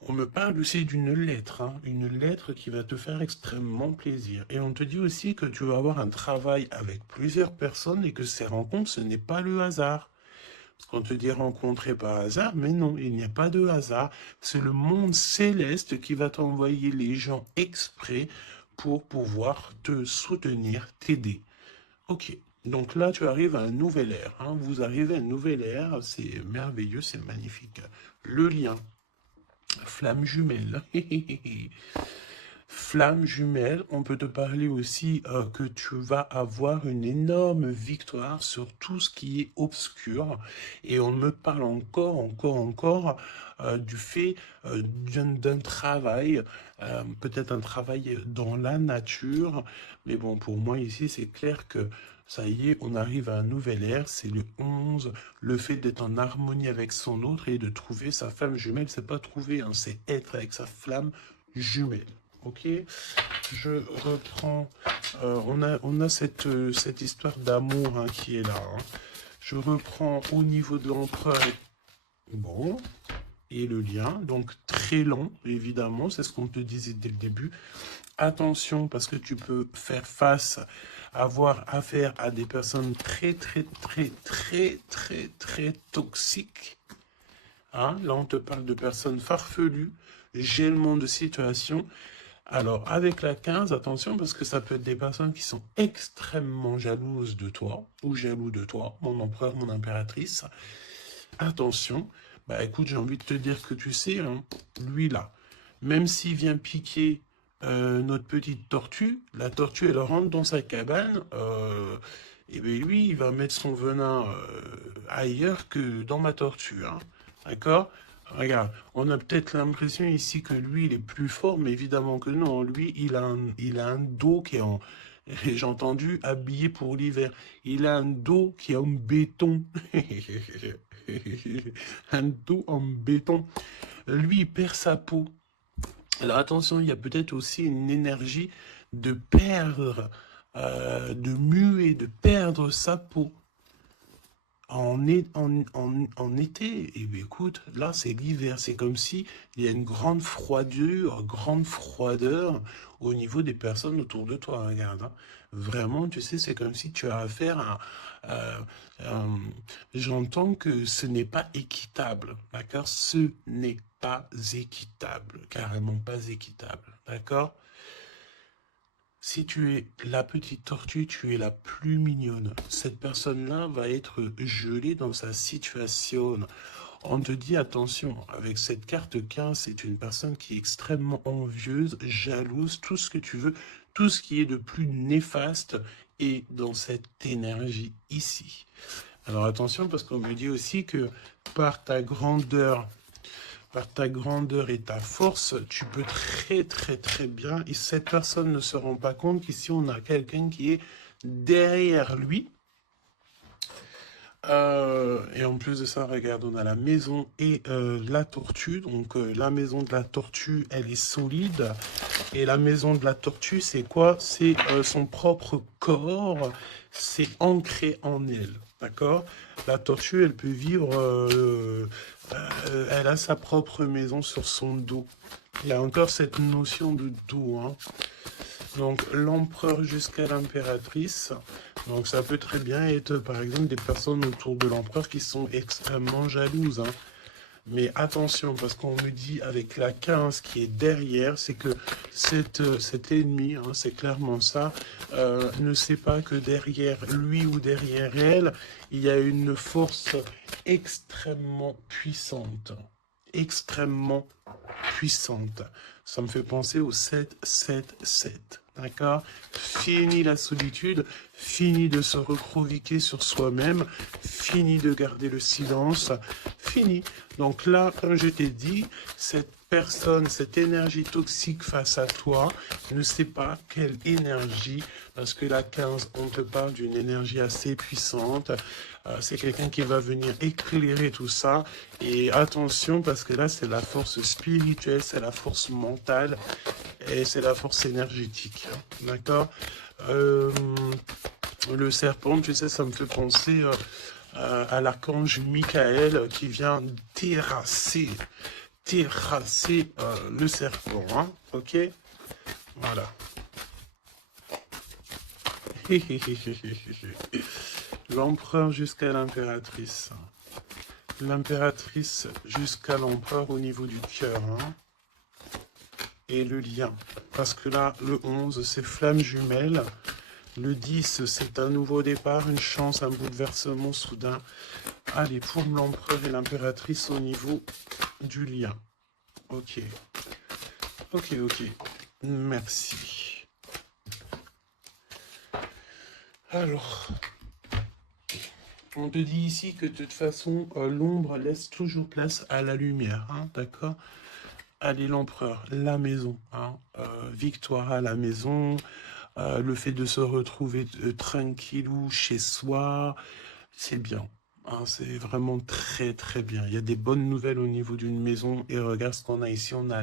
On me parle aussi d'une lettre, hein, une lettre qui va te faire extrêmement plaisir. Et on te dit aussi que tu vas avoir un travail avec plusieurs personnes et que ces rencontres, ce n'est pas le hasard. Parce qu'on te dit rencontrer par hasard, mais non, il n'y a pas de hasard. C'est le monde céleste qui va t'envoyer les gens exprès pour pouvoir te soutenir, t'aider. Ok, donc là tu arrives à un nouvel ère, hein. Vous arrivez à un nouvel ère, c'est merveilleux, c'est magnifique. Le lien. Flamme jumelle. Flamme jumelle, on peut te parler aussi que tu vas avoir une énorme victoire sur tout ce qui est obscur. Et on me parle encore du fait d'un travail, peut-être un travail dans la nature. Mais bon, pour moi ici, c'est clair que ça y est, on arrive à un nouvel ère, c'est le 11, le fait d'être en harmonie avec son autre et de trouver sa flamme jumelle, c'est pas trouver, hein, c'est être avec sa flamme jumelle. Ok, je reprends, on a cette histoire d'amour, hein, qui est là, hein. Je reprends au niveau de l'empereur, bon, et le lien, donc très long, évidemment, c'est ce qu'on te disait dès le début. Attention, parce que tu peux faire face, avoir affaire à des personnes très toxiques. Hein? Là, on te parle de personnes farfelues, gèlement de situation. Alors, avec la 15, attention, parce que ça peut être des personnes qui sont extrêmement jalouses de toi, ou jaloux de toi, mon empereur, mon impératrice. Attention, bah écoute, j'ai envie de te dire que tu sais, hein, lui là, même s'il vient piquer notre petite tortue, la tortue elle rentre dans sa cabane, et bien lui il va mettre son venin ailleurs que dans ma tortue, hein, d'accord? Regarde, on a peut-être l'impression ici que lui il est plus fort, mais évidemment que non, lui il a un dos qui est en, j'ai entendu, habillé pour l'hiver, il a un dos qui est en béton, un dos en béton, lui il perd sa peau. Alors attention, il y a peut-être aussi une énergie de perdre, de muer, de perdre sa peau en été. Et bien, écoute, là c'est l'hiver, c'est comme si il y a une grande froideur au niveau des personnes autour de toi. Regarde, hein. Vraiment, tu sais, c'est comme si tu as affaire à... j'entends que ce n'est pas équitable, d'accord? Ce n'est pas équitable, carrément pas équitable, d'accord? Si tu es la petite tortue, tu es la plus mignonne. Cette personne-là va être gelée dans sa situation. On te dit attention, avec cette carte 15, c'est une personne qui est extrêmement envieuse, jalouse, tout ce que tu veux, tout ce qui est de plus néfaste est dans cette énergie ici. Alors attention, parce qu'on me dit aussi que par ta grandeur et ta force, tu peux très bien, et cette personne ne se rend pas compte qu'ici on a quelqu'un qui est derrière lui. Et en plus de ça, regarde, on a la maison et la tortue. Donc la maison de la tortue, elle est solide. Et la maison de la tortue, c'est quoi? C'est son propre corps. C'est ancré en elle. D'accord? La tortue, elle peut vivre... elle a sa propre maison sur son dos. Il y a encore cette notion de dos, hein. Donc l'empereur jusqu'à l'impératrice. Donc ça peut très bien être par exemple des personnes autour de l'empereur qui sont extrêmement jalouses, hein. Mais attention, parce qu'on me dit avec la 15 qui est derrière, c'est que cet ennemi, hein, c'est clairement ça, ne sait pas que derrière lui ou derrière elle, il y a une force extrêmement puissante. Extrêmement puissante. Ça me fait penser au 7-7-7. D'accord? Fini la solitude, fini de se recroqueviller sur soi-même, fini de garder le silence, fini. Donc là, comme je t'ai dit, cette personne, cette énergie toxique face à toi, ne sait pas quelle énergie, parce que la 15, on te parle d'une énergie assez puissante, C'est quelqu'un qui va venir éclairer tout ça. Et attention, parce que là, c'est la force spirituelle, c'est la force mentale et c'est la force énergétique. D'accord. Le serpent, tu sais, ça me fait penser à l'archange Michael qui vient terrasser le serpent. Hein, ok. Voilà. L'empereur jusqu'à l'impératrice. L'impératrice jusqu'à l'empereur au niveau du cœur. Hein. Et le lien. Parce que là, le 11, c'est flamme jumelle. Le 10, c'est un nouveau départ, une chance, un bouleversement soudain. Allez, pour l'empereur et l'impératrice au niveau du lien. Ok. Ok. Merci. Alors, on te dit ici que de toute façon, l'ombre laisse toujours place à la lumière. Hein, d'accord. Allez, l'empereur, la maison. Hein, victoire à la maison. Le fait de se retrouver tranquillou chez soi, c'est bien. Hein, c'est vraiment très très bien. Il y a des bonnes nouvelles au niveau d'une maison. Et regarde ce qu'on a ici. On a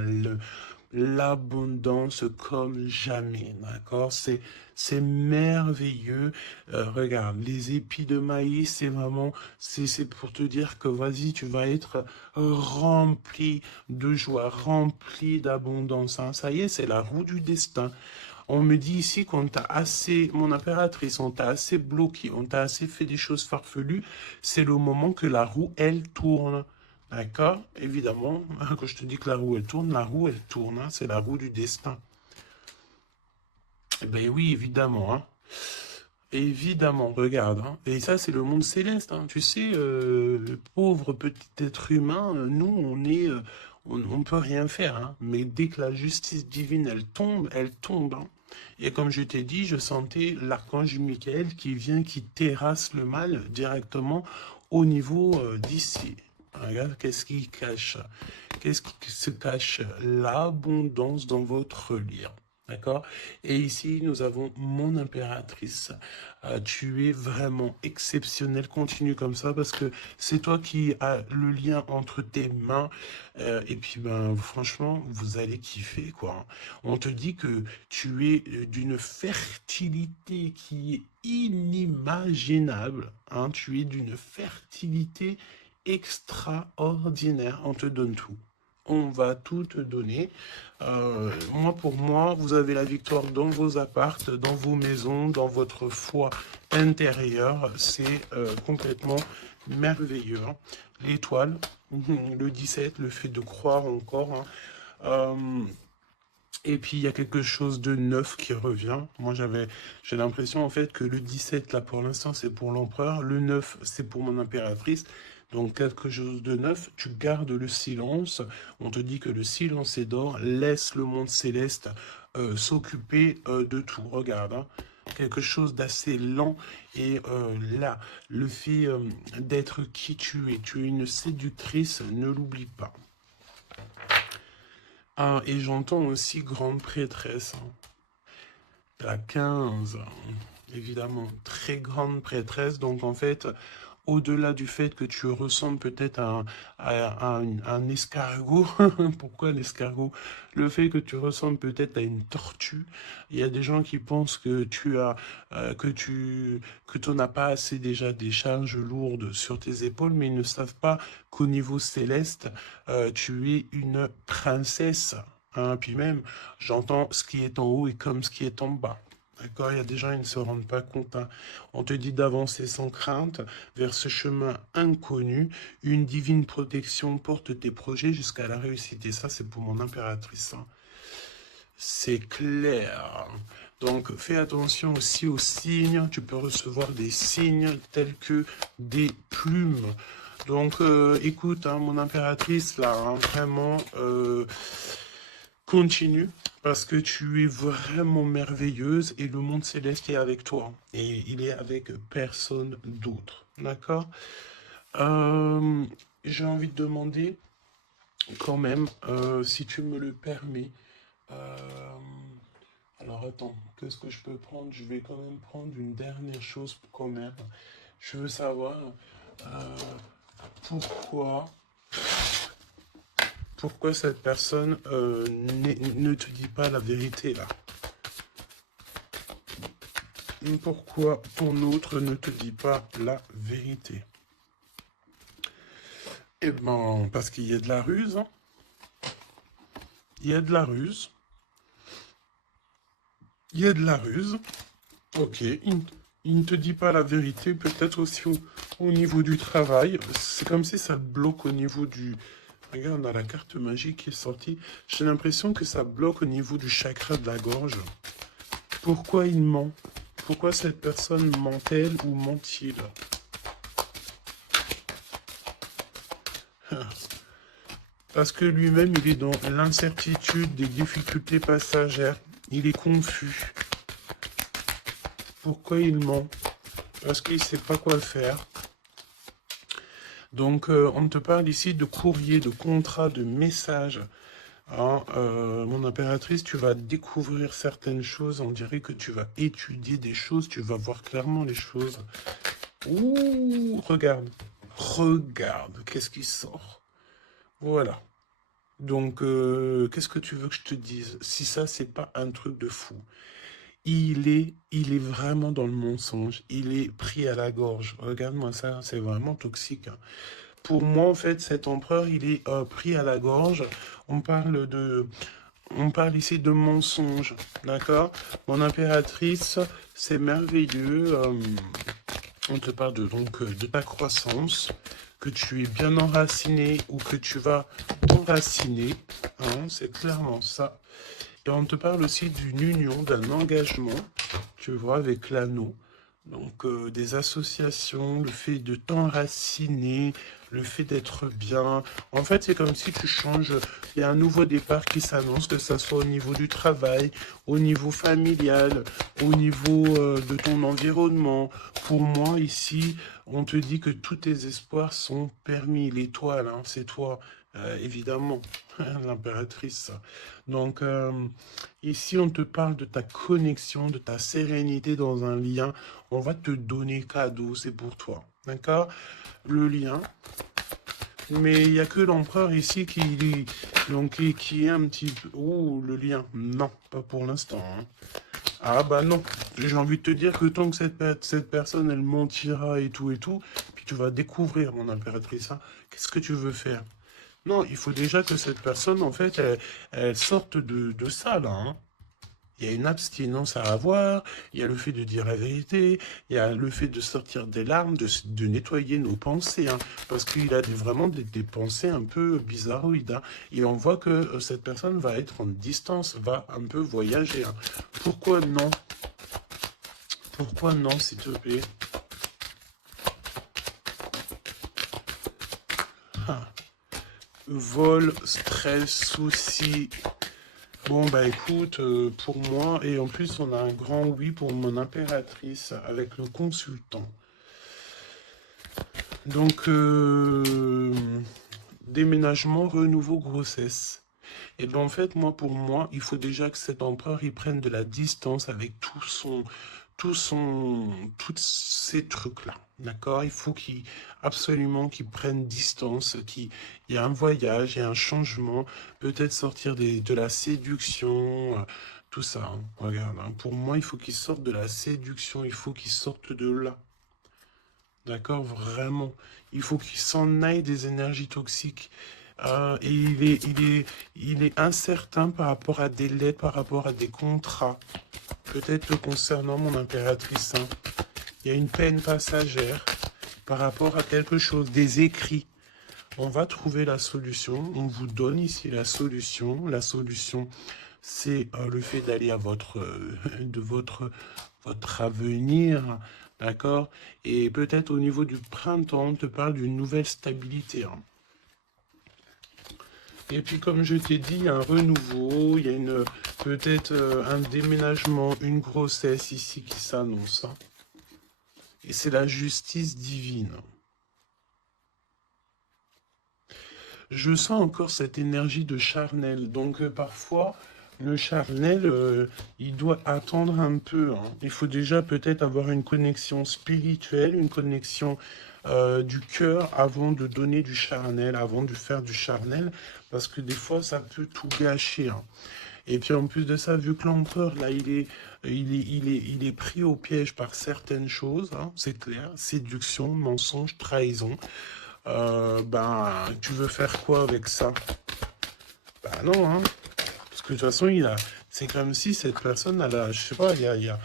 l'abondance comme jamais. D'accord? C'est merveilleux. Regarde, les épis de maïs, c'est vraiment, c'est pour te dire que vas-y, tu vas être rempli de joie, rempli d'abondance. Hein. Ça y est, c'est la roue du destin. On me dit ici qu'on t'a assez, mon impératrice, on t'a assez bloqué, on t'a assez fait des choses farfelues. C'est le moment que la roue, elle tourne. D'accord? Évidemment, quand je te dis que la roue, elle tourne, hein, c'est la roue du destin. Eh ben oui, évidemment. Hein. Évidemment, regarde. Hein. Et ça, c'est le monde céleste. Hein. Tu sais, le pauvre petit être humain, nous, on peut rien faire. Hein. Mais dès que la justice divine, elle tombe. Hein. Et comme je t'ai dit, je sentais l'archange Michael qui vient, qui terrasse le mal directement au niveau d'ici. Regarde, qu'est-ce qui cache? Qu'est-ce qui se cache? L'abondance dans votre lien. D'accord? Et ici, nous avons mon impératrice. Tu es vraiment exceptionnel. Continue comme ça parce que c'est toi qui as le lien entre tes mains. Et puis, ben, franchement, vous allez kiffer, quoi. On te dit que tu es d'une fertilité qui est inimaginable. Hein? Tu es d'une fertilité extraordinaire. On te donne tout. On va tout te donner. Moi, pour moi, vous avez la victoire dans vos appartes, dans vos maisons, dans votre foi intérieure. C'est complètement merveilleux. Hein. L'étoile, le 17, le fait de croire encore. Hein. Et puis, il y a quelque chose de neuf qui revient. Moi, j'ai l'impression, en fait, que le 17, là, pour l'instant, c'est pour l'empereur. Le 9, c'est pour mon impératrice. Donc, quelque chose de neuf. Tu gardes le silence. On te dit que le silence est d'or. Laisse le monde céleste s'occuper de tout. Regarde, hein. Quelque chose d'assez lent. Et là, le fait d'être qui tu es une séductrice, ne l'oublie pas. Ah, et j'entends aussi grande prêtresse. Hein. La 15, évidemment, très grande prêtresse. Donc, en fait, au-delà du fait que tu ressembles peut-être à un escargot, pourquoi un escargot? Le fait que tu ressembles peut-être à une tortue. Il y a des gens qui pensent que tu n'as pas assez déjà des charges lourdes sur tes épaules, mais ils ne savent pas qu'au niveau céleste, tu es une princesse. Hein, puis même, j'entends ce qui est en haut et comme ce qui est en bas. D'accord, il y a des gens, ils ne se rendent pas compte. Hein. On te dit d'avancer sans crainte vers ce chemin inconnu. Une divine protection porte tes projets jusqu'à la réussite. Et ça, c'est pour mon impératrice. Hein. C'est clair. Donc, fais attention aussi aux signes. Tu peux recevoir des signes tels que des plumes. Donc, écoute, hein, mon impératrice, là, hein, vraiment... continue parce que tu es vraiment merveilleuse et le monde céleste est avec toi et il est avec personne d'autre. D'accord. J'ai envie de demander quand même, si tu me le permets. euh, alors attends, qu'est-ce que je peux prendre? Je vais quand même prendre une dernière chose quand même. Je veux savoir euh, pourquoi, pourquoi cette personne ne te dit pas la vérité là. Pourquoi ton autre ne te dit pas la vérité? Eh ben, parce qu'il y a de la ruse. Hein. Il y a de la ruse. Il y a de la ruse. Ok, il ne te dit pas la vérité, peut-être aussi au niveau du travail. C'est comme si ça bloque au niveau du... Regarde, on a la carte magique qui est sortie. J'ai l'impression que ça bloque au niveau du chakra de la gorge. Pourquoi il ment? Pourquoi cette personne ment-elle ou ment-il? Parce que lui-même, il est dans l'incertitude des difficultés passagères. Il est confus. Pourquoi il ment? Parce qu'il ne sait pas quoi faire. Donc, on te parle ici de courrier, de contrat, de message. Hein, mon impératrice, tu vas découvrir certaines choses. On dirait que tu vas étudier des choses. Tu vas voir clairement les choses. Ouh, regarde. Regarde, qu'est-ce qui sort? Voilà. Donc, qu'est-ce que tu veux que je te dise? Si ça, c'est pas un truc de fou. Il est vraiment dans le mensonge. Il est pris à la gorge. Regarde-moi ça, c'est vraiment toxique. Hein. Pour moi, en fait, cet empereur, il est pris à la gorge. On parle ici de mensonge, d'accord? Mon impératrice, c'est merveilleux. On te parle de ta croissance, que tu es bien enraciné ou que tu vas t'enraciner. Hein, c'est clairement ça. Et on te parle aussi d'une union, d'un engagement, tu vois, avec l'anneau. Donc, des associations, le fait de t'enraciner, le fait d'être bien. En fait, c'est comme si tu changes. Il y a un nouveau départ qui s'annonce, que ce soit au niveau du travail, au niveau familial, au niveau de ton environnement. Pour moi, ici, on te dit que tous tes espoirs sont permis. L'étoile, hein, c'est toi, évidemment, l'impératrice. Donc, ici, on te parle de ta connexion, de ta sérénité dans un lien. On va te donner cadeau, c'est pour toi. D'accord? Le lien. Mais il n'y a que l'empereur ici qui est un petit peu... Oh, le lien. Non, pas pour l'instant. Hein. Ah bah non. J'ai envie de te dire que tant que cette personne, elle mentira et tout, puis tu vas découvrir, mon impératrice, hein, qu'est-ce que tu veux faire? Non, il faut déjà que cette personne, en fait, elle sorte de ça, là. Hein. Il y a une abstinence à avoir, il y a le fait de dire la vérité, il y a le fait de sortir des larmes, de nettoyer nos pensées, hein, parce qu'il a vraiment des pensées un peu bizarroïdes. Hein, et on voit que cette personne va être en distance, va un peu voyager. Hein. Pourquoi non? Pourquoi non, s'il te plaît? Ah. Vol, stress, soucis. Bon, bah écoute, pour moi, et en plus, on a un grand oui pour mon impératrice avec le consultant. Donc, déménagement, renouveau, grossesse. Et bien en fait, pour moi, il faut déjà que cet empereur, il prenne de la distance avec tous ces trucs-là. D'accord? Il faut absolument qu'il prenne distance, il y a un voyage, il y a un changement, peut-être sortir de la séduction, tout ça. Hein. Regarde, hein. Pour moi, il faut qu'il sorte de la séduction, il faut qu'il sorte de là. D'accord? Vraiment. Il faut qu'il s'en aille des énergies toxiques. Et il est incertain par rapport à des lettres, par rapport à des contrats. Peut-être concernant mon impératrice. Hein. Il y a une peine passagère par rapport à quelque chose, des écrits. On va trouver la solution. On vous donne ici la solution. La solution, c'est le fait d'aller à votre avenir. D'accord? Et peut-être au niveau du printemps, on te parle d'une nouvelle stabilité. Hein. Et puis, comme je t'ai dit, il y a un renouveau, il y a peut-être un déménagement, une grossesse ici qui s'annonce. Hein. Et c'est la justice divine. Je sens encore cette énergie de charnel. Donc, parfois, Le charnel, il doit attendre un peu, hein. Il faut déjà peut-être avoir une connexion spirituelle, une connexion du cœur avant de donner du charnel, avant de faire du charnel, parce que des fois, ça peut tout gâcher, hein. Et puis en plus de ça, vu que l'empereur, là, il est pris au piège par certaines choses, hein, c'est clair, séduction, mensonge, trahison. Ben, tu veux faire quoi avec ça? Ben non, hein. Parce que de toute façon, c'est comme si cette personne, je sais pas, il y a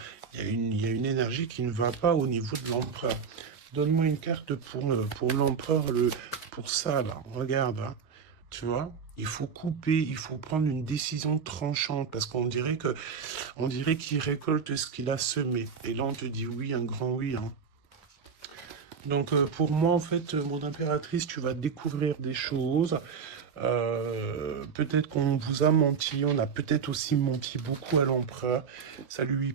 une énergie qui ne va pas au niveau de l'empereur. Donne-moi une carte pour l'empereur, pour ça, là. Regarde, hein. Tu vois? Il faut couper, il faut prendre une décision tranchante, parce on dirait qu'il récolte ce qu'il a semé. Et là, on te dit oui, un grand oui, hein. Donc, pour moi, en fait, mon impératrice, tu vas découvrir des choses. Peut-être qu'on vous a menti, on a peut-être aussi menti beaucoup à l'empereur. Ça lui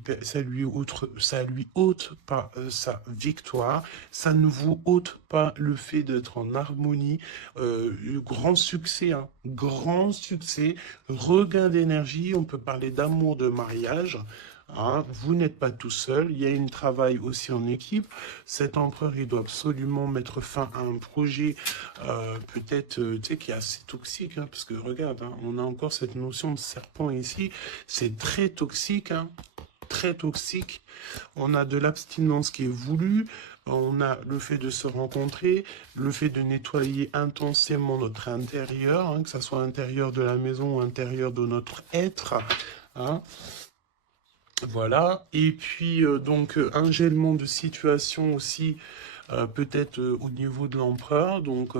ôte pas sa victoire, ça ne vous ôte pas le fait d'être en harmonie. Grand succès, hein, grand succès, regain d'énergie, on peut parler d'amour, de mariage. Hein, vous n'êtes pas tout seul, il y a un travail aussi en équipe. Cet empereur, il doit absolument mettre fin à un projet, peut-être, tu sais, qui est assez toxique, hein, parce que regarde, hein, on a encore cette notion de serpent ici, c'est très toxique, hein, très toxique. On a de l'abstinence qui est voulue, on a le fait de se rencontrer, le fait de nettoyer intensément notre intérieur, hein, que ce soit l'intérieur de la maison ou l'intérieur de notre être, hein. Voilà, et puis donc un gèlement de situation aussi, peut-être au niveau de l'empereur, donc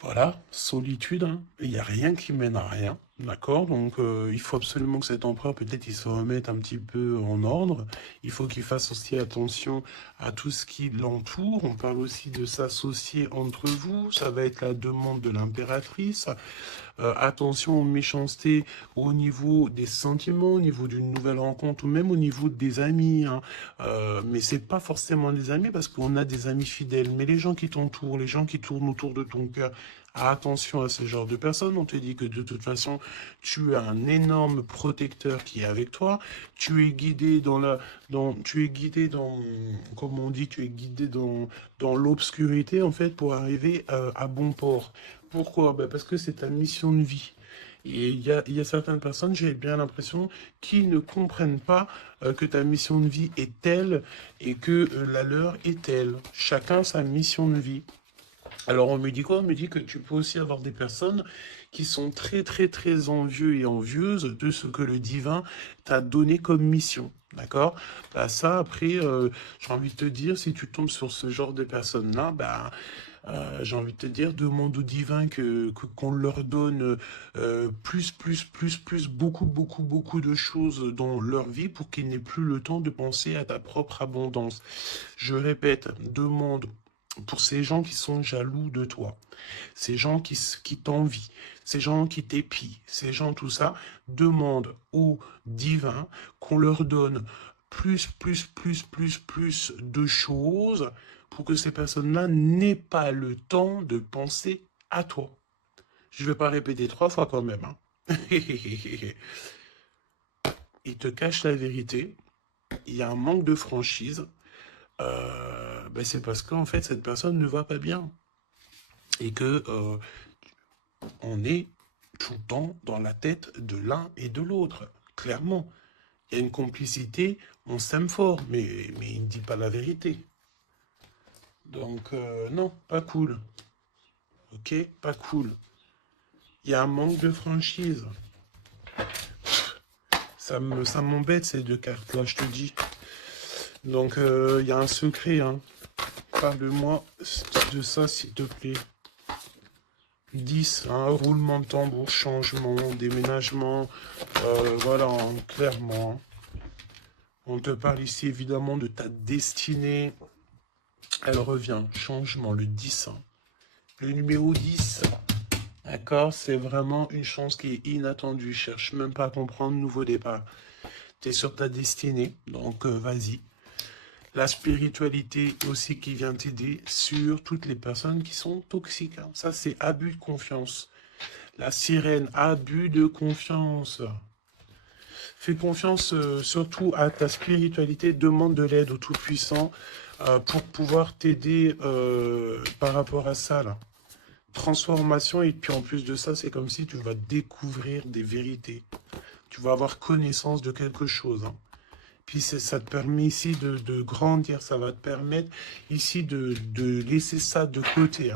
voilà, solitude, hein. Il n'y a rien qui mène à rien, d'accord? Donc il faut absolument que cet empereur, peut-être, il se remette un petit peu en ordre. Il faut qu'il fasse aussi attention à tout ce qui l'entoure. On parle aussi de s'associer entre vous. Ça va être la demande de l'impératrice. Attention aux méchancetés au niveau des sentiments, au niveau d'une nouvelle rencontre ou même au niveau des amis, hein. Mais c'est pas forcément des amis parce qu'on a des amis fidèles. Mais les gens qui t'entourent, les gens qui tournent autour de ton cœur, attention à ce genre de personnes. On te dit que de toute façon, tu as un énorme protecteur qui est avec toi. Tu es guidé comme on dit, tu es guidé dans l'obscurité en fait pour arriver à bon port. Pourquoi? Ben parce que c'est ta mission de vie. Et il y a certaines personnes, j'ai bien l'impression, qui ne comprennent pas que ta mission de vie est telle et que la leur est telle. Chacun sa mission de vie. Alors on me dit quoi? On me dit que tu peux aussi avoir des personnes qui sont très très très envieux et envieuses de ce que le divin t'a donné comme mission. D'accord? Bah ça après, j'ai envie de te dire, si tu tombes sur ce genre de personnes-là, bah j'ai envie de te dire, demande au divin qu'on leur donne beaucoup, beaucoup, beaucoup de choses dans leur vie pour qu'ils n'aient plus le temps de penser à ta propre abondance. Je répète, demande pour ces gens qui sont jaloux de toi, ces gens qui t'envient, ces gens qui t'épient, ces gens tout ça, demande au divin qu'on leur donne plus de choses pour que ces personnes-là n'aient pas le temps de penser à toi. Je ne vais pas répéter 3 fois quand même, hein. Il te cache la vérité, il y a un manque de franchise, ben c'est parce qu'en fait cette personne ne va pas bien et que on est tout le temps dans la tête de l'un et de l'autre, clairement. Il y a une complicité, on s'aime fort, mais il ne dit pas la vérité. Donc non, pas cool. Ok, pas cool. Il y a un manque de franchise. Ça m'embête ces 2 cartes-là, je te dis. Donc il y a un secret, hein. Parle-moi de ça, s'il te plaît. 10, hein, roulement de tambour, changement, déménagement, voilà, hein, clairement, hein. On te parle ici évidemment de ta destinée. Elle revient, changement, le 10, hein. Le numéro 10, d'accord, c'est vraiment une chance qui est inattendue. Cherche même pas à comprendre, nouveau départ. Tu es sur ta destinée, donc vas-y. La spiritualité aussi qui vient t'aider sur toutes les personnes qui sont toxiques, hein. Ça, c'est abus de confiance. La sirène, abus de confiance. Fais confiance surtout à ta spiritualité, demande de l'aide au Tout-Puissant pour pouvoir t'aider par rapport à ça, là. Transformation, et puis en plus de ça, c'est comme si tu vas découvrir des vérités. Tu vas avoir connaissance de quelque chose, hein. Puis ça te permet ici de grandir, ça va te permettre ici de laisser ça de côté, hein.